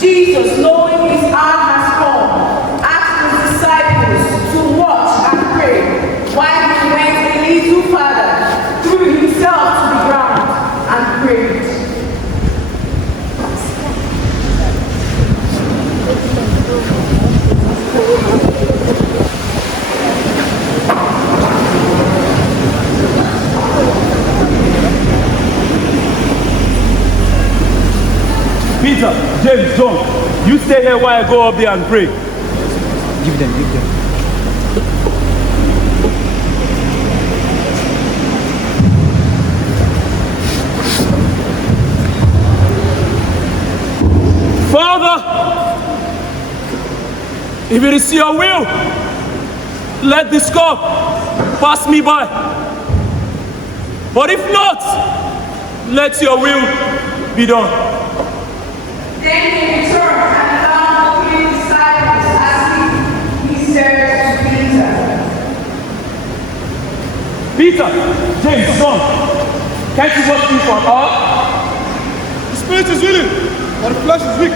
Jesus, knowing his hour has come, asked his disciples to watch and pray while he went a little further, threw himself to the ground and prayed. Peter, James, John, you stay here while I go up there and pray. Give them. Father, if it is your will, let this cup pass me by. But if not, let your will be done. Then he returned and found the 3 disciples asleep. He said to Peter, Peter, James, John, can't you watch me for an hour? The spirit is willing, but the flesh is weak.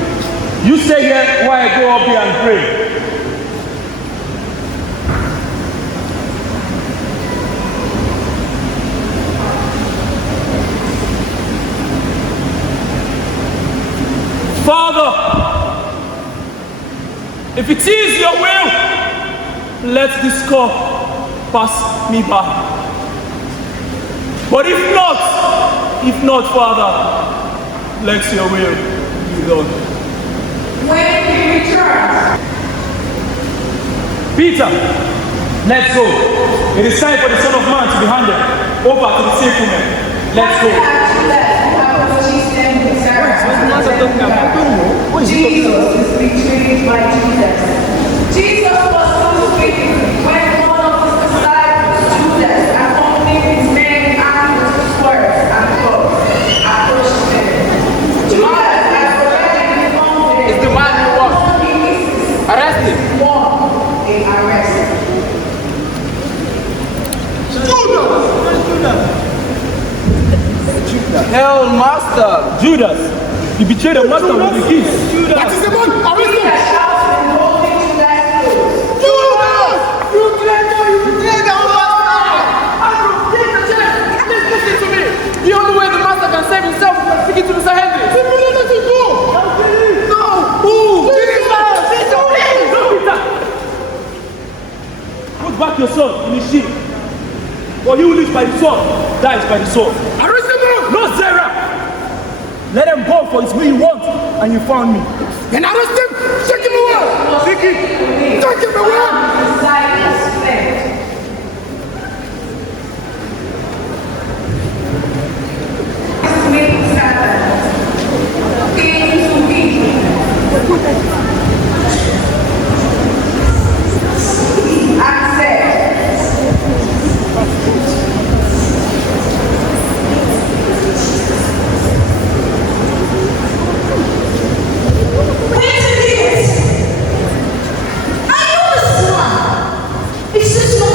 You stay here while I go up here and pray. Father, if it is your will, let this cup pass me by. But if not, Father, let your will be done. when he returned, Peter, let's go. It is time for the Son of Man to be handed over to the sinful men. Let's go. Jesus is betrayed by Judas. Jesus was so speaking when one of his disciples, Judas, accompanied his men and with swords and clubs, approached them. Judas has already informed them. It's the man you want. Arrest him. They arrested. Hell, master. Judas, you betrayed the master with the keys. That is the man. Arrest him. Peter shouted and holding Judas close. Judas! You traitor! You betrayed our master! Take the chance. Please listen to me. The only way the master can save himself is by speaking to Mr. Henry. People don't let him go! No. Who? Jesus! No, Peter! Put back your sword in his sheath. For he who lives by the sword dies by the sword. Arrest him! No, Sarah! Let him go, for it's me you want, and you found me. And arrest him! Take him away! Take him! Take him away! The disciples fled. Many servants came to meet him and said, Wait a minute! I know this one! It's just not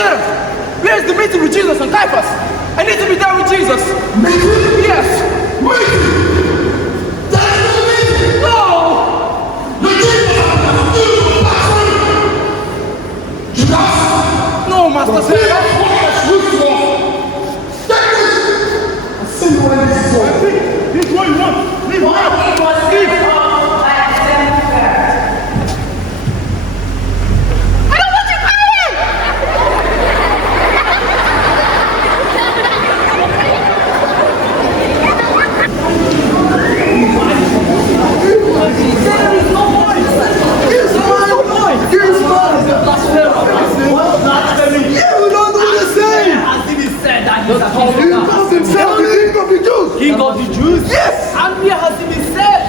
chair. Where's the meeting with Jesus and Caiaphas? I need to be there with Jesus. Meeting? Yes. Meeting? That's not a meeting! No. The Jesus has to do passion! Judas! No, Master Peter Sarah. was ruthless. Take this! I send you where this is going. This is what you want. Leave But now. he was sent off by the Democrat. I don't want you crying. There is no voice. Here's mine! Here's mine! Yeah, we don't know what to say! As if he said that he's a He king of God. calls himself the King of the Jews! King of the Jews? Yes! And here has he been said,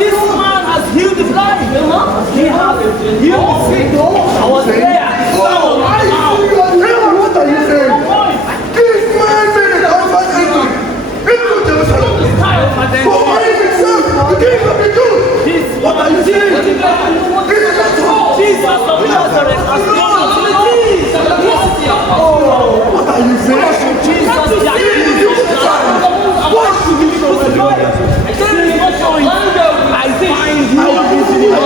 this man has healed the blind. He has healed the sick. I was there. Oh, I see your hell! What are you saying? This man made an offer into Jerusalem! For him himself, the King of the Jews! What are you saying? It is not wrong! Jesus of Nazareth has gone to the keys. Oh, what are you saying? Jesus is the king of God. What do you know? There is no point. I find you visiting of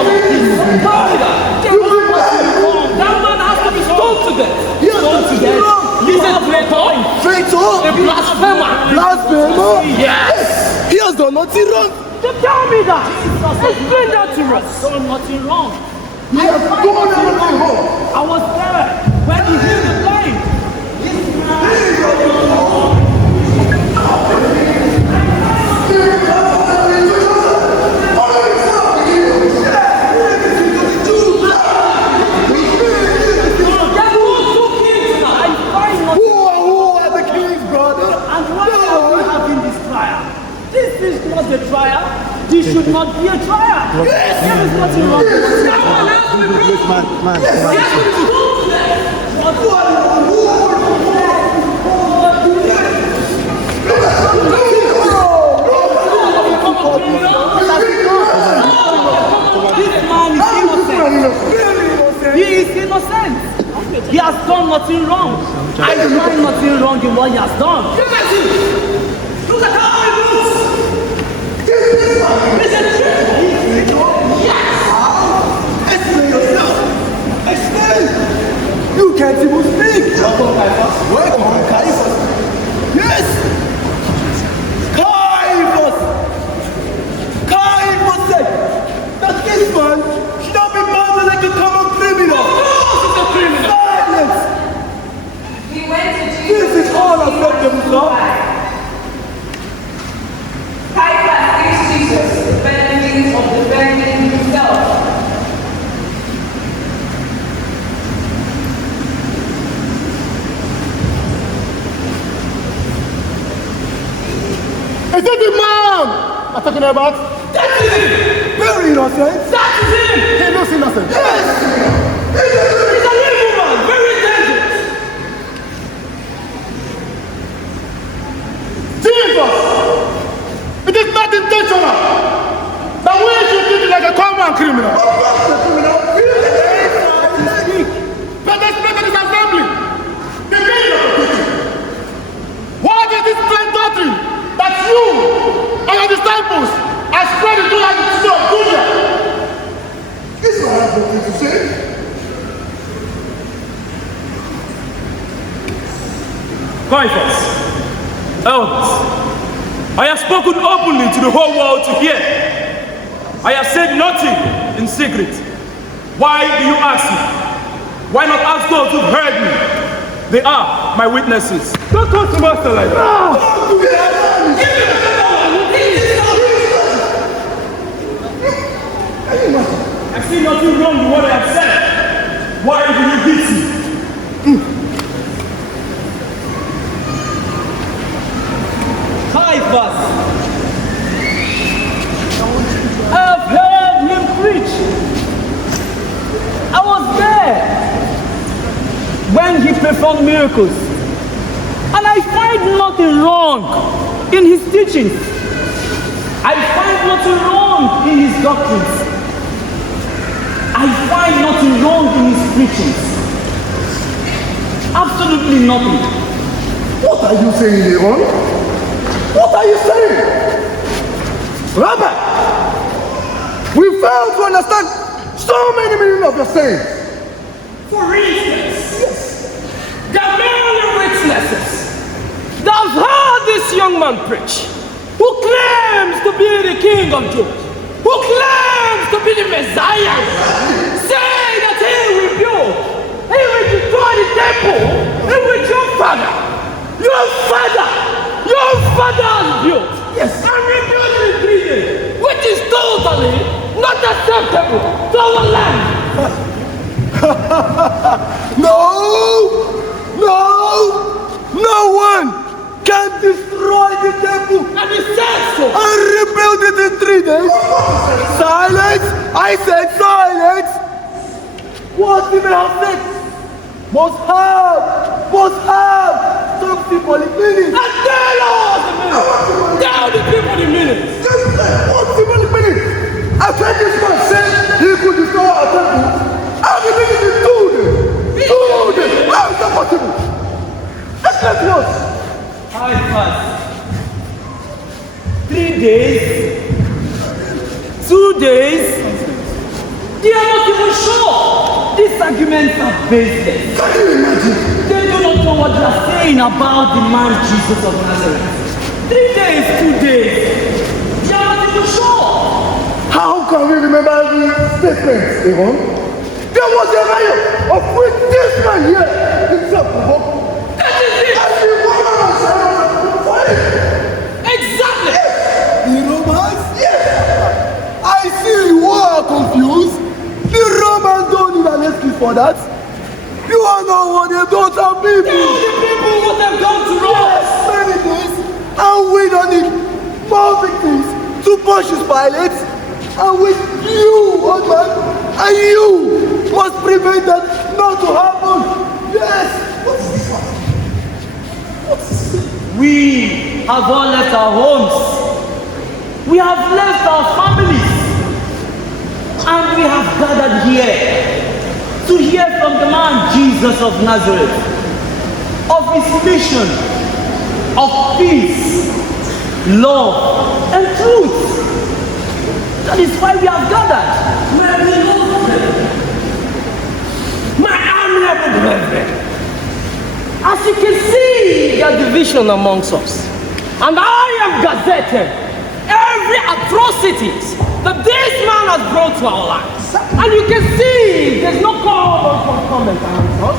that man has to be stoned to death. He has Stoned to to death. be He's a traitor. Traitor! A blasphemer. Blasphemer! Yes. He has done nothing wrong! Tell me that. Explain that to us. Done nothing wrong. He has done nothing wrong! I was there when he healed the blind. Who are the kings, brother? And why are we having this trial? This is not a trial. This should not be a trial. Yes. There is nothing wrong with it. Someone else will be Man, Yes, we should go to them. This man is innocent. He is innocent. He has done nothing wrong. I find nothing wrong in what he has done. Look at him. Look at how he moves. He's a traitor. Yes. Explain yourself! Explain! You can't even speak! Welcome, Caiaphas! Yes! Caiaphas! Caiaphas said that this man should not be bound like a common criminal! He's a criminal. Silence! He went to Jesus. This is all acceptable, sir. Caiaphas gives Jesus the benefit of defending himself. Is that the man I'm talking about? That is him. Very innocent! That is him. He looks innocent! Yes! He's an evil man. Very dangerous. Jesus! It is not intentional! That we should treat you like a common criminal! Let us speak of this assembly! The king of the people! What is this plain doctrine that you and your disciples are spreading to like the city of Judea? This is what I have nothing to say. Caiaphas, elders, I have spoken openly to the whole world to hear. I have said nothing in secret. Why do you ask me? Why not ask those who've heard me? They are my witnesses. Don't talk to Master like that. I see nothing wrong with what I have said. Why do you beat me? Caiaphas. I have heard him preach. I was there when he performed miracles. And I find nothing wrong in his teachings. I find nothing wrong in his doctrines. I find nothing wrong in his preachings. absolutely nothing. What are you saying, Aaron? What are you saying? Rabbi, we fail to understand so many meaning of your saying. For instance, there are many witnesses that have heard this young man preach, who claims to be the King of Jews, who claims to be the Messiah, say that he will build, he will destroy the temple in which your father has built, and rebuild it in 3 days, which is totally not acceptable to our land. No one can destroy the temple And he said so. and rebuild it in 3 days. Silence! I said silence! What he may have said must have some symbolic meaning. And tell us the meaning. Tell the people the meaning. What symbolic meaning? After this man said he could destroy our temple, how do you mean it in 2 days? 2 days! How is that possible? Explain to us. How it passed? 3 days? 2 days? They are not even sure. These arguments are baseless. Can you imagine? They do not know what they are saying about the man Jesus of Nazareth. 3 days, 2 days. They are not even sure. How can we remember every statement, Aaron? There was a riot of which this man here himself provoked. That is it. Every woman was for it. Exactly. The Romans? Yes. I see you are confused. The Romans don't need an excuse for that. You are not what they've done to our people. Tell the people what they've done to us. Yes, many days. And we don't need more victims to punish Pilate. And with you, old man, and you must prevent that not to happen. Yes. What is this one? What is this? We have all left our homes. We have left our families. And we have gathered here to hear from the man Jesus of Nazareth, of his mission, of peace, love, and truth. That is why we have gathered. My beloved, my honorable brethren, as you can see, there are division amongst us. And I have gazetted every atrocities that this man has brought to our lives. And you can see there's no comment amongst us.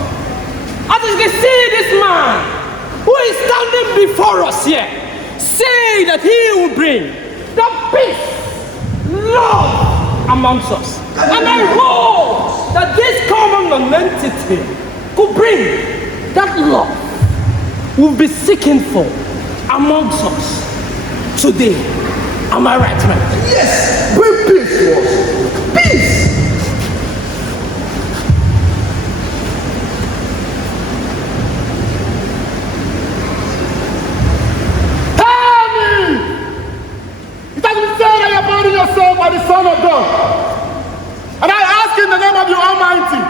As you can see, this man who is standing before us here, say that he will bring the peace, love amongst us. And I hope that this common entity could bring that love we'll be seeking for amongst us today. Am I right, man? Yes. Bring peace to us. Peace. Tell me! It has been said that you are burning yourself by the Son of God. And I ask in the name of the Almighty,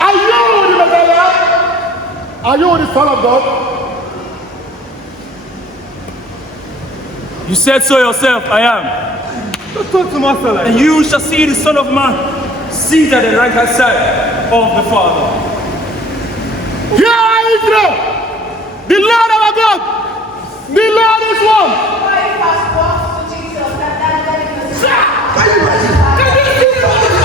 are you the Messiah? Are you the Son of God? You said so yourself, I am. Don't talk to Master like And you shall see the Son of Man seated at the right hand side of the Father. Hear, Israel! The Lord our God, the Lord is one. Christ has walked to Jesus and died in the Can you see what the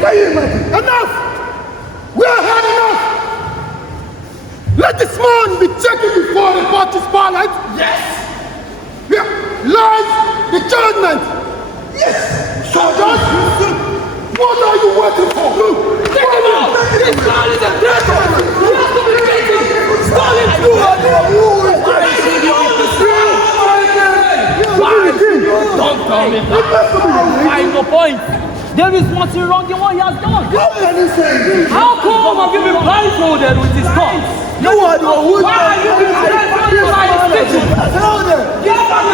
Can you imagine? Enough! We are had enough! Let this man be taken before the Pontius Pilate. Yes! Yeah. Lord, the judgment. Yes. Soldiers, what are you waiting for? Take him out! This man is a traitor! He has to be beaten! Stalin, you are the one! Don't tell me that. Find the point. There is nothing wrong in what he has done. What can you say? How come have you been blindfolded with his thoughts? You are the one who Why are you being blindfolded by his teaching? Tell them. You are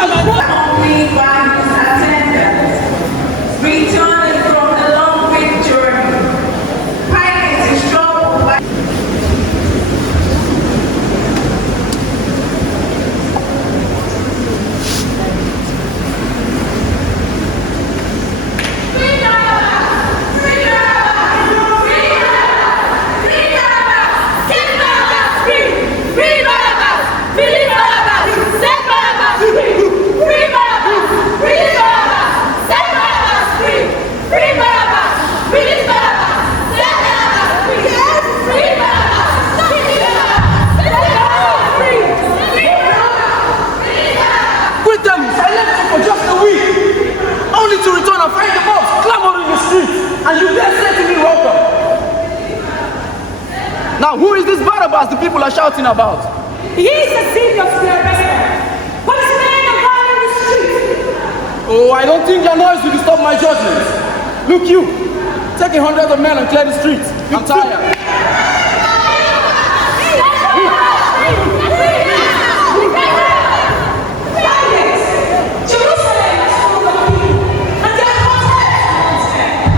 Now, who is this Barabbas the people are shouting about? He is the savior of the arrested. What is the name of God in the street? Oh, I don't think your noise will disturb my judgment. Look, you, take 100 of men and clear the streets. I'm tired.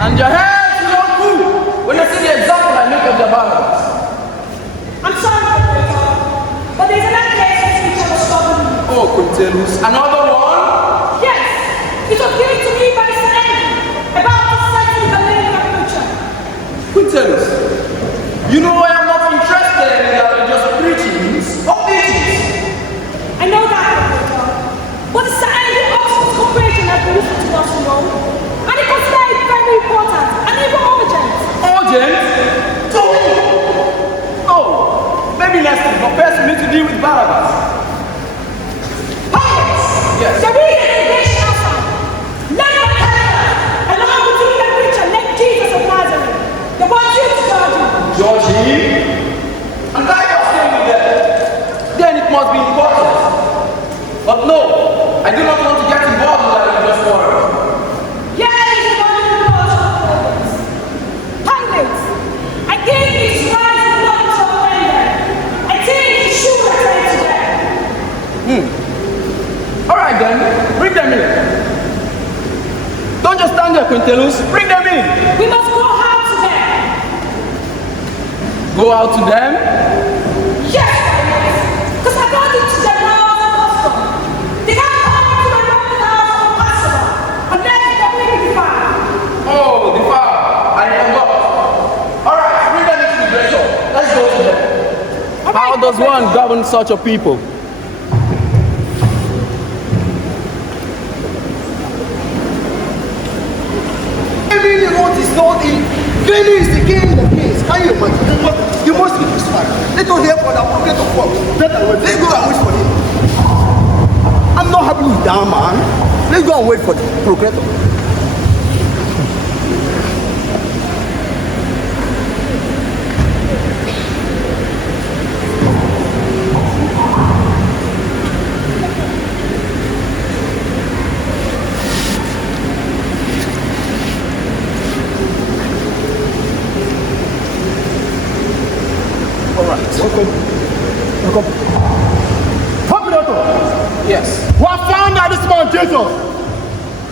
And your hands will not cool when you see the example I make of the Barabbas. I'm sorry, but there's another case in which I was struggling. Oh, Quintelus, another one? Yes, it was given to me by Sir Andrew about the setting of the living future. Quintelus, you know I am not interested in the religious preachings or teachings. I know that, but the Sir Andrew Oxford Corporation has been listening to us, you know, and it considers it very important and even urgent. Urgent? To who? Oh, maybe next time, but first we need to deal with Barabbas. Yes. There is an invasion outside. Let them come along with the preacher named Jesus of Nazareth. They want you to judge him. Judge him? And I was staying with them. Then it must be important. But no, I do not want to get involved in that religious quarrel. Yeah, it's a wonderful cause. Pilate, I think it's right not to offend them. I think you should return to them. All right then, bring them in. Don't just stand there, Quintelus. Bring them in. We must go out to them. Go out to them. Yes, because according to the laws and custom, they can't come into my brother's house or Passover unless they're being defiled. Oh, the fire. I forgot. All right, bring them into the great hall. Let's go to them. How does one govern such a people? Really what is not in. Really is the king of kings. Can you imagine? You must be crucified. Let us hear for the prophet of God. Let's go and wait for him. I'm not happy with that man. Let's go and wait for the procurator. Procurator, Yes. we have found that this man Jesus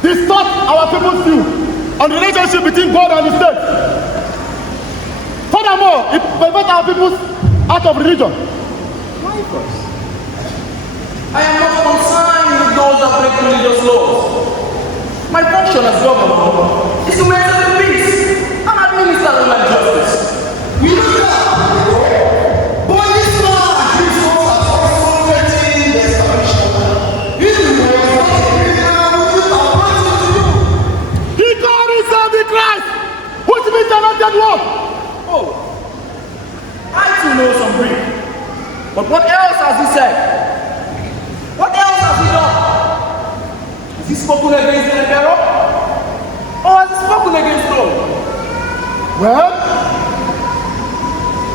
distort our people's view on the relationship between God and the state. Furthermore, it prevents our people out of religion. I am not concerned with those that break religious laws. My function as governor is to maintain peace and administer the justice. We know that. But this man, Jesus, has also maintained the establishment. He was not a criminal who appointed to you. He called himself the Christ, which means anointed one. Oh, I too know some Greek. But what else has he said? What else has he done? Has he spoken against the emperor? Or has he spoken against Rome? Well,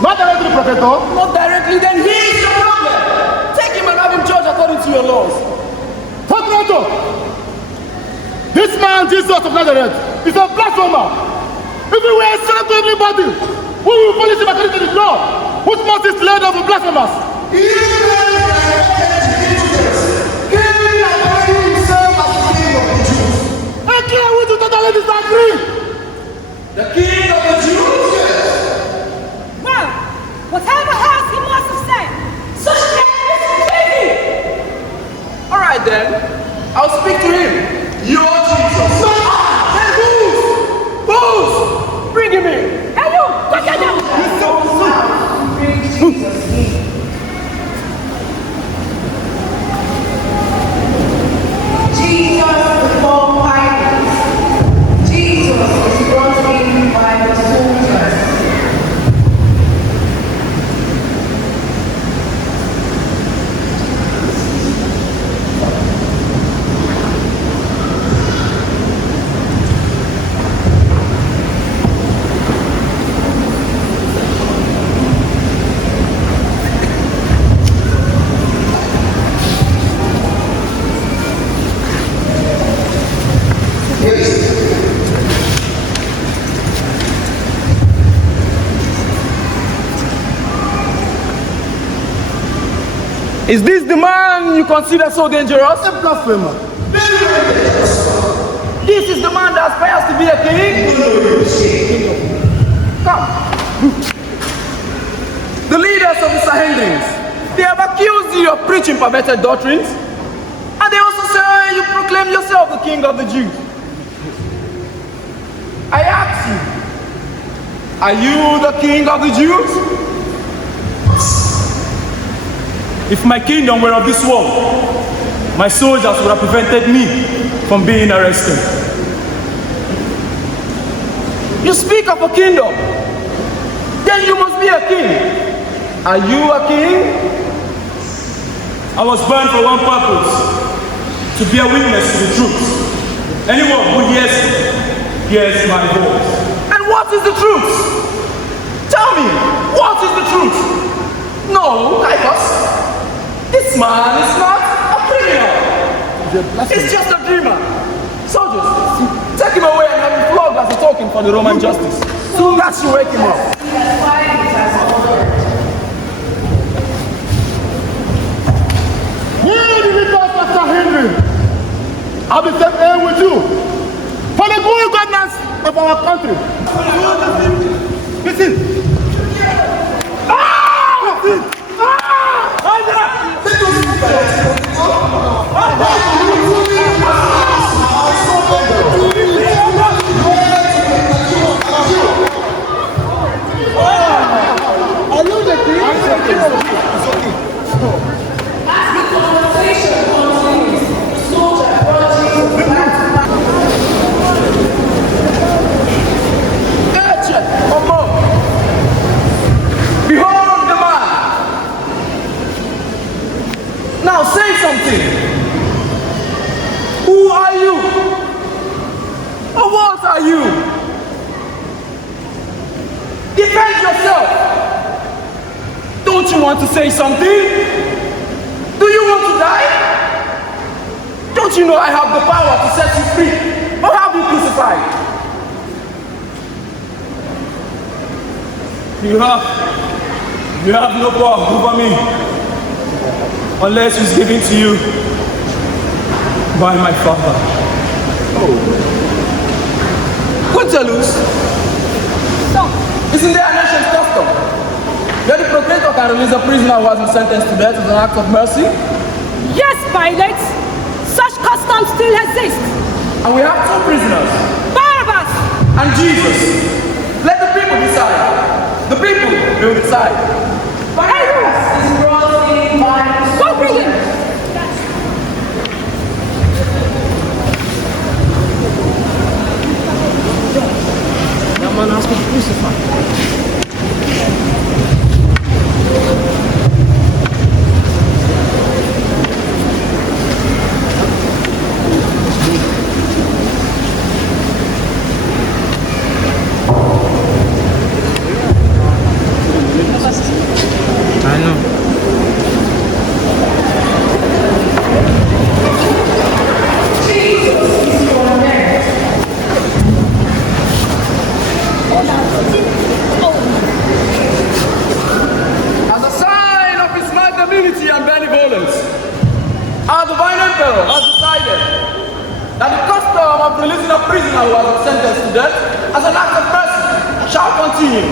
not directly, Procurator. Not directly, then he is the problem. Take him and have him judged according to your laws. Procurator, this man Jesus of Nazareth is a blasphemer. If we were sent to anybody, we will punish him according to the law, which must is laid over blasphemers. I clear we do totally disagree. The king of the Jews? Well, whatever else he must have said, such name is crazy. All right then, I'll speak to him. Your Jesus. No, then whose? Whose? Bring him in. Hey, you, go get them. Bring Jesus in. Jesus before Pilate. Jesus is brought in by the soldiers. Is this the man you consider so dangerous? A blasphemer. This is the man that aspires to be a king? Come. The leaders of the Sanhedrins, they have accused you of preaching perverted doctrines, and they also say you proclaim yourself the king of the Jews. I ask you, are you the king of the Jews? If my kingdom were of this world, my soldiers would have prevented me from being arrested. You speak of a kingdom, then you must be a king. Are you a king? I was born for one purpose, to bear witness to the truth. Anyone who hears my voice. And what is the truth? Tell me, what is the truth? No, Caiaphas, this man is not a criminal. He's just a dreamer. Soldiers, take him away and have him flogged as a token for the Roman justice. So that should wake him up. Where did we go, Pastor Henry? I'll be sent here with you for the good governance of our country. Listen. Are you the king? As the conversation continues, soldier brought Jesus back to Behold the man. Now say something. Who are you? Or what are you? Defend yourself. Don't you want to say something? Do you want to die? Don't you know I have the power to set you free or have you crucified? You have no power over me unless it's given to you by my Father. Good Jews. Isn't there an ancient custom where the procurator can release a prisoner who has been sentenced to death as an act of mercy? Yes, Pilate. Such customs still exist. And we have two prisoners, Barabbas! and Jesus. Let the people decide. The people will decide. Barabbas is brought in by Go bring him! That man has been crucified. I know. Jesus is condemned. As a sign of his magnanimity and benevolence, our divine emperor has decided that the custom of releasing a prisoner who has been sentenced to death as an act of mercy shall continue.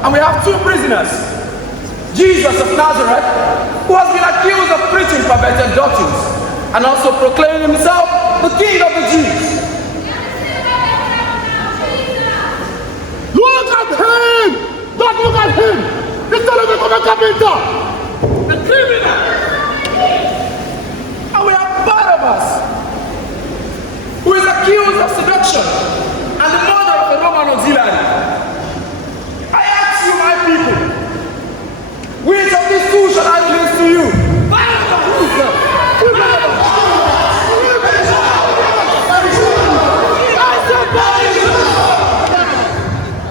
And we have two prisoners, Jesus of Nazareth, who has been accused of preaching perverted doctrines and also proclaiming himself the King of the Jews. Look at him! Don't look at him! He's not even a carpenter! The criminal. And we have Barabbas, who is accused of seduction and the murder of a Roman auxiliary. I ask you, my people, which of these two shall I release to you? Barabbas! Who is that?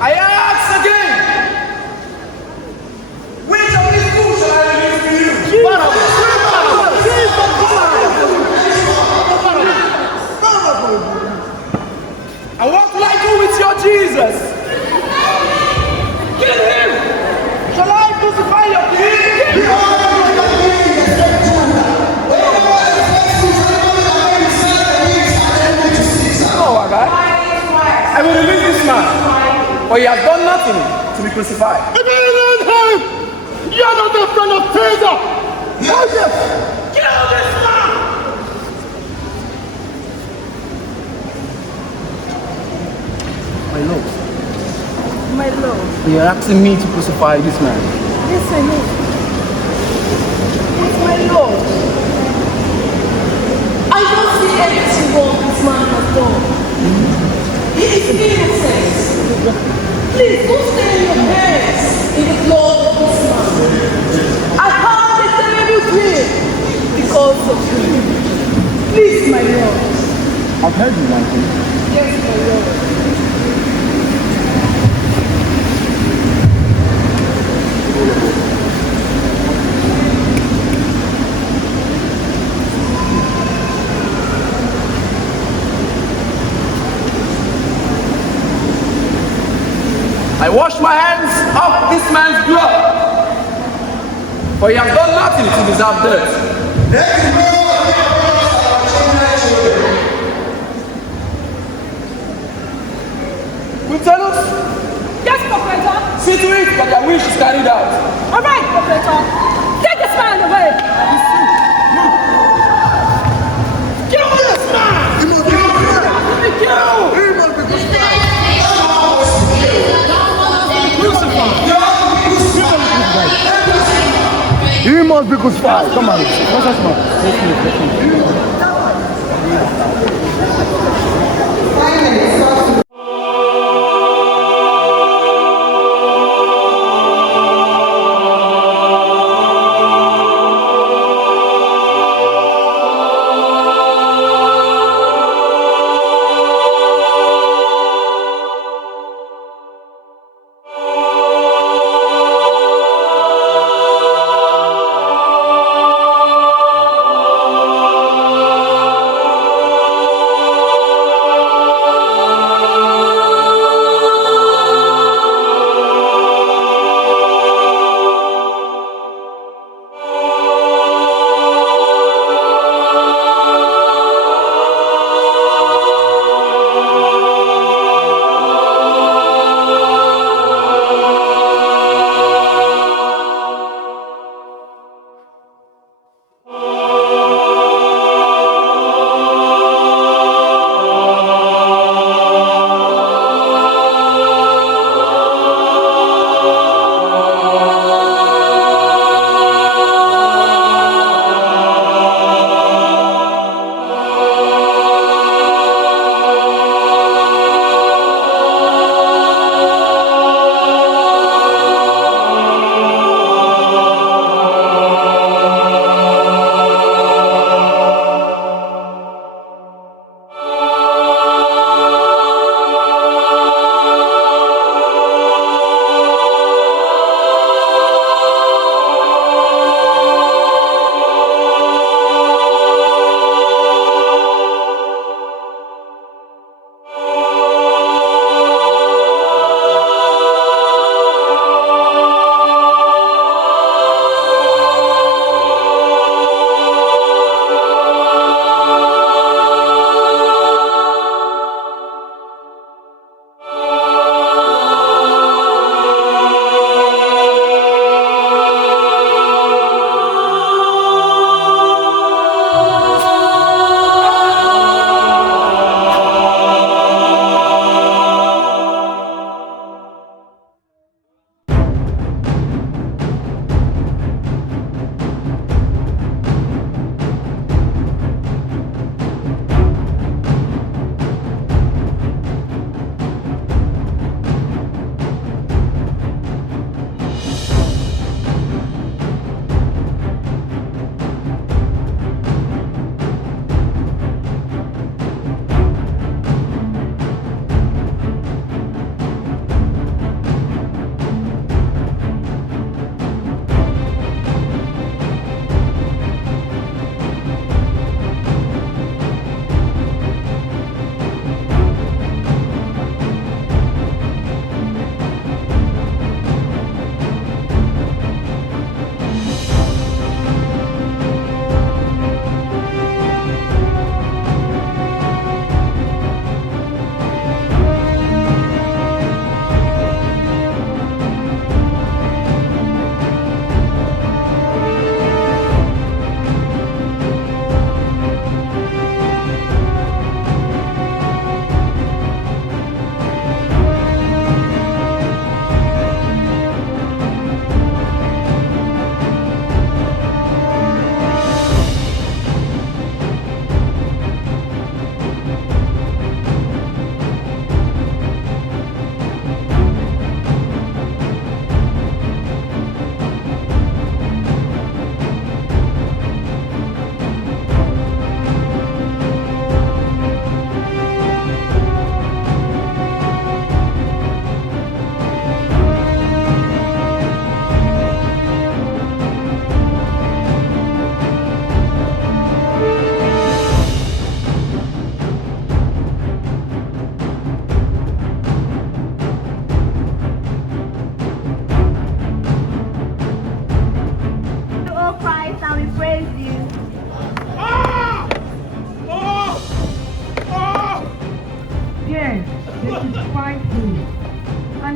I ask again, which of these two shall he has done nothing to be crucified. You are not a friend of Caesar. Moses, Kill this man! My Lord, My Lord. you are asking me to crucify this man. Yes, I know. But my Lord, I don't see anything wrong this man has done. He is innocent. Please don't stain your hands in the blood of this man. I had a terrible dream because of him. Please, my Lord. I've heard you, my king. Yes, my Lord. I wash my hands off this man's blood, for he has done nothing to deserve death. Lieutenant, Yes, Procurator. see to it that their wish is carried out. All right, Procurator. Take this man away. Kill this man! He must be crucified. Kill! He must be crucified. He must be crucified. Come on. Let's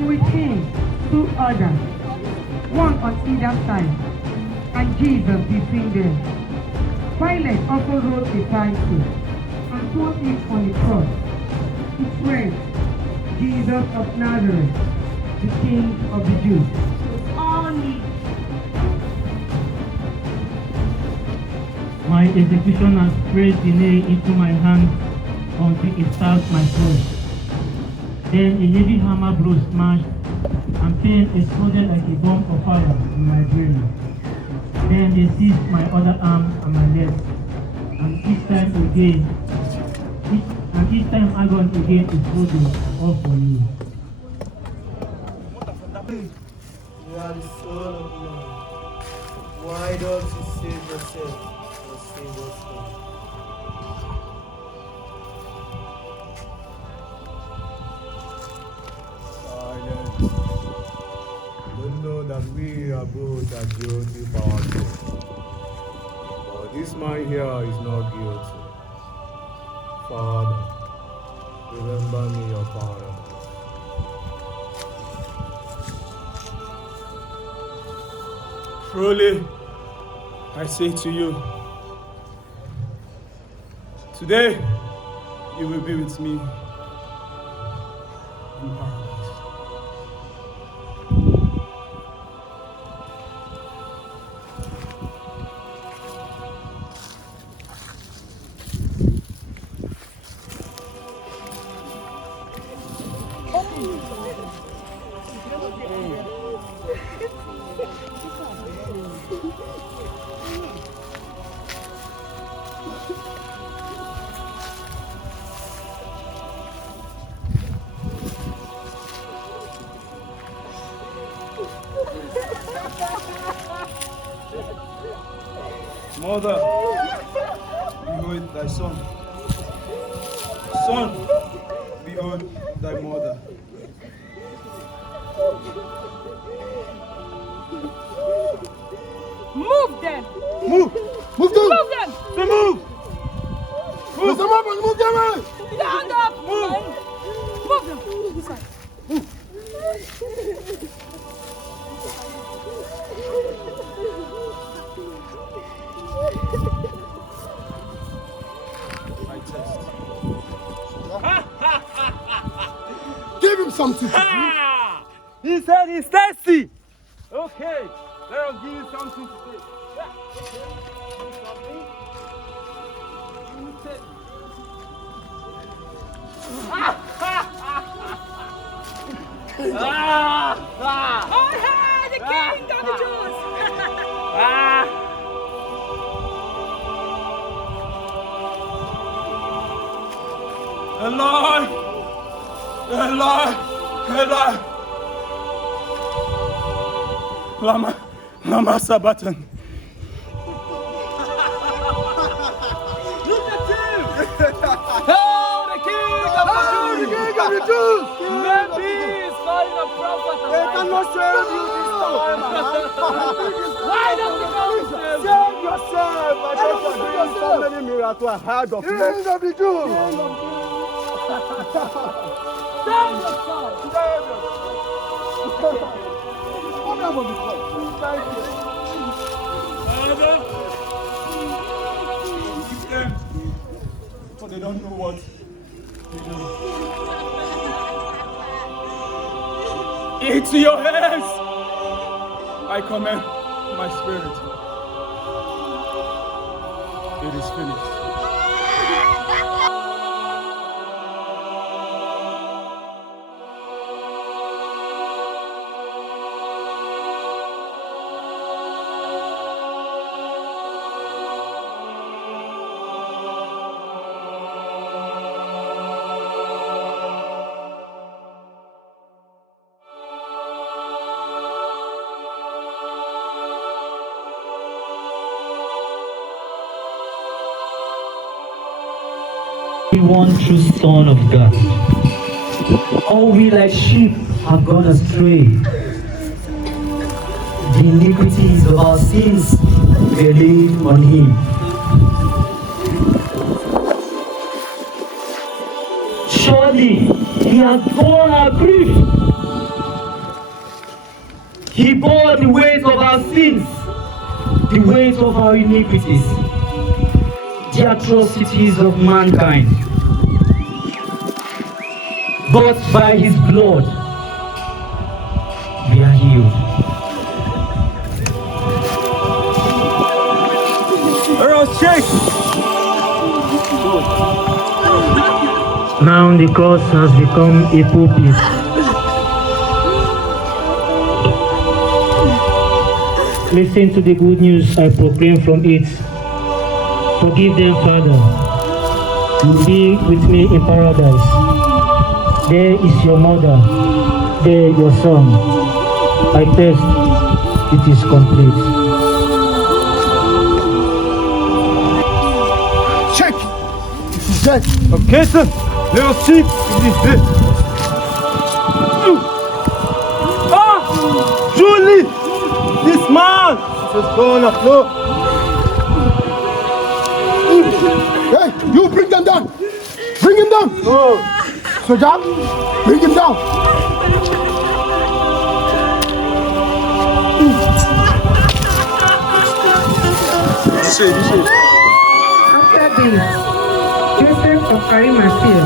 and with him 2 others, one on either side, and Jesus between them. Pilate also wrote a title and put it on the cross. It read, Jesus of Nazareth, the King of the Jews. My executioner pressed the nail into my hand until it stabbed my flesh. Then a heavy hammer blow smashed, and pain exploded like a bomb of fire in my brain. Then they seized my other arm and my leg, and each time agony again exploded all for you. You are the Son of Man. Why don't you save yourself or save us all? Silence. Don't know that we are both at guilty power. But this man here is not guilty. Father, remember me your paradise. Truly, I say to you, today you will be with me in paradise. Mother, behold thy son. Son, behold thy mother. Move them! Move! Move them! Move them! Say move! Move them up and move them out! Stand up! Move! Move them! This side. I test. Give him something to drink. He said he's thirsty. Okay, let us give you something to take. Oh, hey, the king of the Jews! Eloi! Eloi! Eloi! Lama Sabatan. Look at him! Oh, the king of the Jews! The King of the Jews! Maybe he's calling a prophet. They cannot save you this time. Why does he call himself? Save yourself! I don't want to do so many miracles ahead of you. King of the Jews! Save yourself! What happened before? Thank you. Father, forgive them, for they don't know what they do. Into your hands I commend my spirit. It is finished. One true Son of God. All we like sheep have gone astray. The iniquities of our sins were laid on him. Surely he has borne our grief He bore the weight of our sins, the weight of our iniquities, the atrocities of mankind. But by his blood, we are healed. Now the cross has become a pulpit. Listen to the good news I proclaim from it. Forgive them, Father. You be with me in paradise. There is your mother. There your son. I test. It is complete. Check. This is dead. Okay, sir. Let us see if it is dead. Ah! Julie! This man is going up low. Hey, you bring them down. Bring him down. Oh. Soldier, bring him down. After this, Joseph of Arimathea,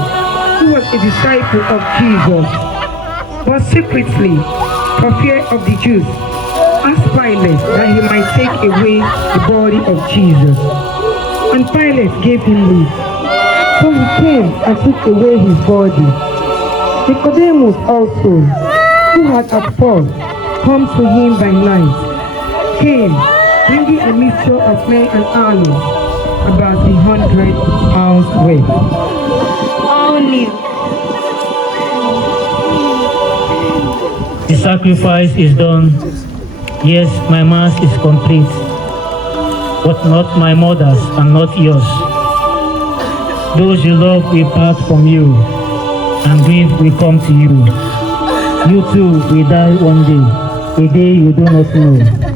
who was a disciple of Jesus, but secretly, for fear of the Jews, asked Pilate that he might take away the body of Jesus. And Pilate gave him leave. So he came and took away his body. Nicodemus also, who had at first come to him by night, came, bringing a mixture of myrrh and aloes, about 100 pounds weight. All new. The sacrifice is done. Yes, my mass is complete. But not my mother's and not yours. Those you love will part from you, and grief will come to you. You too will die one day, a day you do not know.